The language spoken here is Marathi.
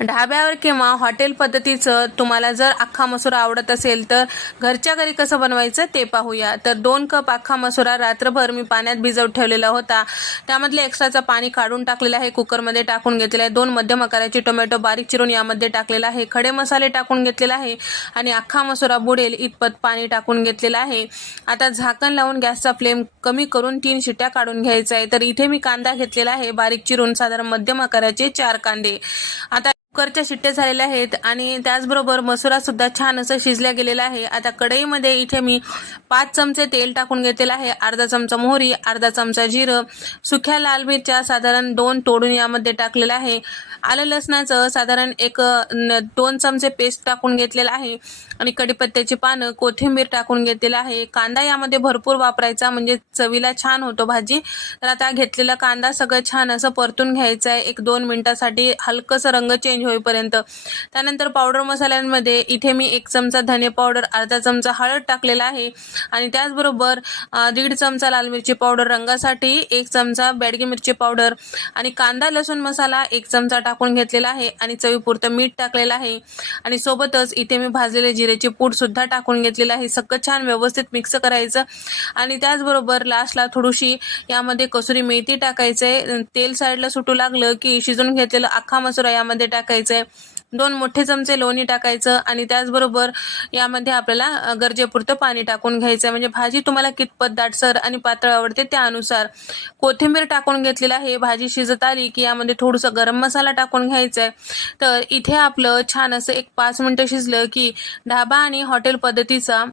ढाब्यावर किंवा हॉटेल पद्धतीचं तुम्हाला जर अख्खा मसुरा आवडत असेल तर घरच्या घरी कसं बनवायचं ते पाहूया. तर दोन कप अख्खा मसुरा रात्रभर मी पाण्यात भिजवत ठेवलेला होता. त्यामधले एक्स्ट्राचं पाणी काढून टाकलेलं आहे कुकरमध्ये टाकून घेतलेलं आहे. दोन मध्यम आकाराचे टोमॅटो बारीक चिरून यामध्ये टाकलेला आहे. खडे मसाले टाकून घेतलेला आहे आणि अख्खा मसुरा बुडेल इतपत पाणी टाकून घेतलेलं आहे. आता झाकण लावून गॅसचा फ्लेम कमी करून तीन शिट्ट्या काढून घ्यायचा आहे. तर इथे मी कांदा घेतलेला आहे बारीक चिरून साधारण मध्यम आकाराचे चार कांदे. आता कुकरच्या शिट्ट्या झालेल्या आहेत आणि त्याचबरोबर मसुरा सुद्धा छान असं शिजल्या गेलेला आहे. आता कढईमध्ये इथे मी पाच चमचे तेल टाकून घेतलेलं आहे. अर्धा चमचा मोहरी अर्धा चमचा जिरं सुक्या लाल मिरच्या साधारण दोन तोडून यामध्ये टाकलेलं आहे. आलं लसणाचं साधारण एक न- दोन चमचे पेस्ट टाकून घेतलेलं आहे. आणि कढीपत्त्याची पानं कोथिंबीर टाकून घेतलेलं आहे. कांदा यामध्ये भरपूर वापरायचा म्हणजे चवीला छान होतो भाजी. तर आता घेतलेला कांदा सगळं छान असं परतून घ्यायचं आहे एक दोन मिनिटासाठी हलकंसं रंग चेंज होईपर्यंत. त्यानंतर पावडर मसाल्यांमध्ये इथे मी एक चमचा धने पावडर अर्धा चमचा हळद टाकलेला आहे. आणि त्याचबरोबर दीड चमचा लाल मिरची पावडर रंगासाठी एक चमचा बेडगी मिरची पावडर आणि कांदा लसूण मसाला एक चमचा टाकून घेतलेला आहे आणि चवीपुरतं मीठ टाकलेलं आहे. आणि सोबतच इथे मी भाजलेले जिरेचे पूड सुद्धा टाकून घेतलेलं आहे. सगळं छान व्यवस्थित मिक्स करायचं. आणि त्याचबरोबर लास्टला थोडीशी यामध्ये कसुरी मेथी टाकायचं आहे तेल साईडला सुटू लागलं की शिजून घेतलेलं अख्खा मसुरा यामध्ये टाकायचं आहे दोन मोठे चमचे लोणी टाकायचं आणि त्याचबरोबर यामध्ये आपल्याला गरजेपुरतं पाणी टाकून घ्यायचं आहे म्हणजे भाजी तुम्हाला कितपत दाटसर आणि पातळ आवडते त्यानुसार. कोथिंबीर टाकून घेतलेलं आहे भाजी शिजत आली की यामध्ये थोडंसं गरम मसाला टाकून घ्यायचा आहे तर इथे आपलं छान असं एक पाच मिनटं शिजलं की ढाबा आणि हॉटेल पद्धतीचा